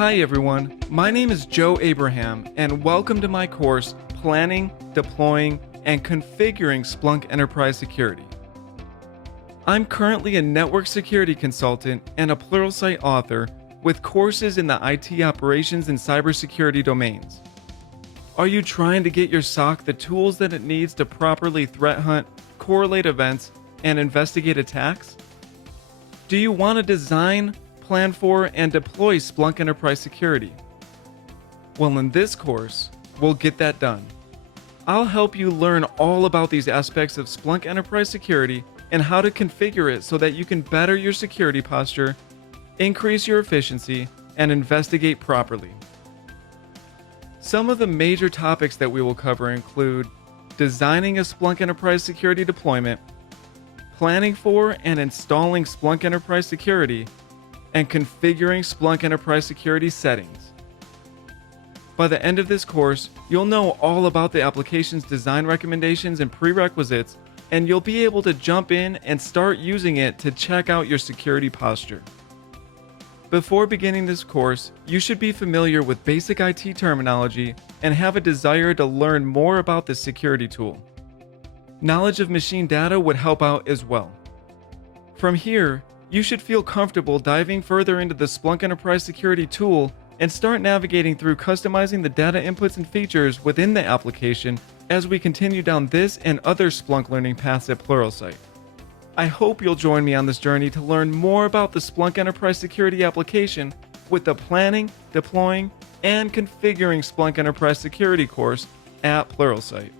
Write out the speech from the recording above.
Hi everyone, my name is Joe Abraham and welcome to my course, Planning, Deploying, and Configuring Splunk Enterprise Security. I'm currently a network security consultant and a Pluralsight author with courses in the IT operations and cybersecurity domains. Are you trying to get your SOC the tools that it needs to properly threat hunt, correlate events, and investigate attacks? Do you want to design, plan for, and deploy Splunk Enterprise Security? Well, in this course, we'll get that done. I'll help you learn all about these aspects of Splunk Enterprise Security and how to configure it so that you can better your security posture, increase your efficiency, and investigate properly. Some of the major topics that we will cover include designing a Splunk Enterprise Security deployment, planning for and installing Splunk Enterprise Security, and configuring Splunk Enterprise Security settings. By the end of this course, you'll know all about the application's design recommendations and prerequisites, and you'll be able to jump in and start using it to check out your security posture. Before beginning this course, you should be familiar with basic IT terminology and have a desire to learn more about this security tool. Knowledge of machine data would help out as well. From here, you should feel comfortable diving further into the Splunk Enterprise Security tool and start navigating through customizing the data inputs and features within the application as we continue down this and other Splunk learning paths at Pluralsight. I hope you'll join me on this journey to learn more about the Splunk Enterprise Security application with the Planning, Deploying, and Configuring Splunk Enterprise Security course at Pluralsight.